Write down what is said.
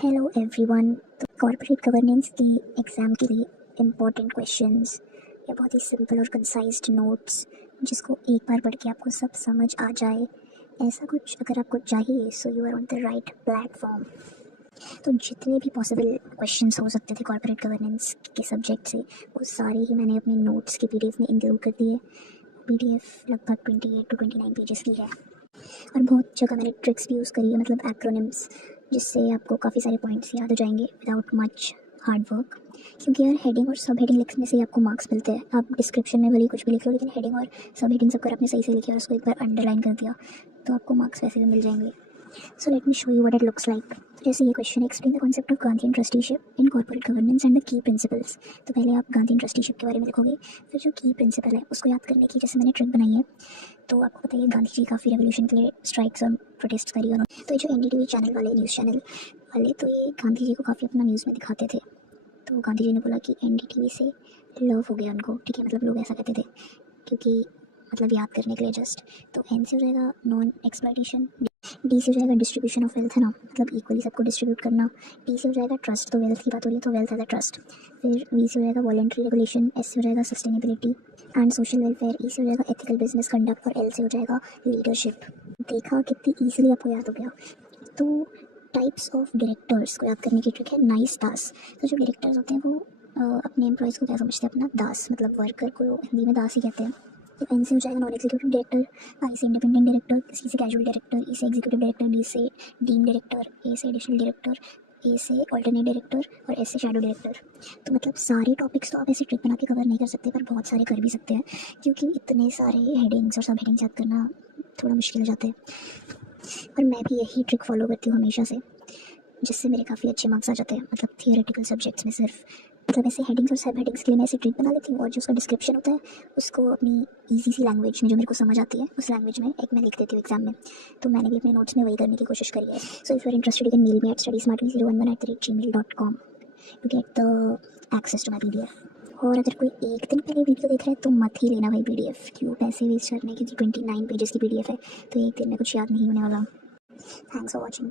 Hello everyone. तो corporate governance के exam के लिए इम्पोर्टेंट क्वेश्चंस या बहुत ही सिंपल और कंसाइज्ड नोट्स जिसको एक बार पढ़ के आपको सब समझ आ जाए, ऐसा कुछ अगर आपको चाहिए so you are on the right platform. तो जितने भी पॉसिबल क्वेश्चंस हो सकते थे कॉर्पोरेट गवर्नेंस के सब्जेक्ट से, वो सारे ही मैंने अपने नोट्स के पीडीएफ में इंक्लूड कर दिए। पीडीएफ लगभग 28 to 29 पेजेस की है और बहुत जगह मैंने ट्रिक्स भी यूज़ करी है, मतलब एक्रोनिम्स, जिससे आपको काफ़ी सारे पॉइंट्स याद हो जाएंगे विदाउट मच हार्ड वर्क। क्योंकि यार हेडिंग और सब हेडिंग लिखने से ही आपको मार्क्स मिलते हैं। आप डिस्क्रिप्शन में भले ही कुछ भी लिख लो, लेकिन हेडिंग और सब हेडिंग अगर आपने सही से लिखी और उसको एक बार अंडरलाइन कर दिया तो आपको मार्क्स वैसे भी मिल जाएंगे। So let me show you what it looks like. जैसे ये question, explain the concept of Gandhian trusteeship in corporate governance and the key principles. तो पहले आप गांधीयन ट्रस्टीशिप के बारे में लिखोगे, फिर जो की प्रिंसिपल है उसको याद करने की जैसे मैंने ट्रिक बनाई है। तो आपको पता है गांधी जी काफ़ी रेवोल्यूशन के लिए स्ट्राइक्स और प्रोटेस्ट करी उन्होंने। तो ये जो एनडीटीवी चैनल वाले, न्यूज़ चैनल वाले, तो ये गांधी जी को काफ़ी अपना न्यूज़ में दिखाते थे। तो गांधी जी ने बोला कि एनडीटीवी से लव हो गया उनको, ठीक है, मतलब लोग ऐसा कहते थे, क्योंकि मतलब याद करने के लिए जस्ट। तो एन से हो जाएगा नॉन एक्सप्लॉयटेशन, डी से हो जाएगा डिस्ट्रीब्यूशन ऑफ वेल्थ, है ना, मतलब इक्वली सबको डिस्ट्रीब्यूट करना। टी से हो जाएगा ट्रस्ट, तो वेल्थ की बात हो रही है तो वेल्थ एज अ ट्रस्ट। फिर वी से हो जाएगा वॉलंटरी रेगुलेशन, एस से हो जाएगा सस्टेनेबिलिटी एंड सोशल वेलफेयर, ई से हो जाएगा एथिकल बिजनेस कंडक्ट और एल से हो जाएगा लीडरशिप। देखा कितनी ईजिली आपको याद हो गया। तो टाइप्स ऑफ डायरेक्टर्स को याद करने की ट्रिक है नाइस दास। तो जो डायरेक्टर्स होते हैं वो अपने एम्प्लॉयज़ को क्या समझते हैं, अपना दास, मतलब वर्कर को हिंदी में दास ही कहते हैं। तो एन से हो जाएगा नॉन एग्जीक्यूटिव डायरेक्टर, आई से इंडिपेंडेंट डायरेक्टर, सी से कैजुअल डायरेक्टर, ई से एग्जीक्यूटिव डायरेक्टर, डी से डीम डायरेक्टर, ए से एडिशनल डायरेक्टर, ए से ऑल्टरनेट डायरेक्टर और एस से शैडो डायरेक्टर। तो मतलब सारे टॉपिक्स तो आप ऐसे ट्रिक बना के कवर नहीं कर सकते, पर बहुत सारे कर भी सकते हैं, क्योंकि इतने सारे हेडिंग्स और सब हेडिंग्स याद करना थोड़ा मुश्किल हो जाता है। पर मैं भी यही ट्रिक फॉलो करती हूँ हमेशा से, जिससे मेरे काफ़ी अच्छे मार्क्स आ जाते हैं, मतलब थियोरेटिकल सब्जेक्ट्स में सिर्फ। मतलब ऐसे हेडिंग्स और सब हेडिंग्स के लिए मैं ऐसे ट्रिक बना लेती हूँ, और जो उसका डिस्क्रिप्शन होता है उसको अपनी ईजी सी लैंग्वेज में, जो मेरे को समझ आती है उस लैंग्वेज में एक मैं लिख देती हूँ एग्जाम में। तो मैंने भी अपने नोट्स में वही करने की कोशिश करी है। So if you are interested you can mail me at studysmartme011@gmail.com to get the access to my PDF। और अगर कोई एक दिन पहले वीडियो देख रहा है तो मत ही लेना भाई PDF, क्यों पैसे वेस्ट करने, क्योंकि 29 पेजेस की PDF है, तो एक दिन में कुछ याद नहीं होने वाला। Thanks for watching.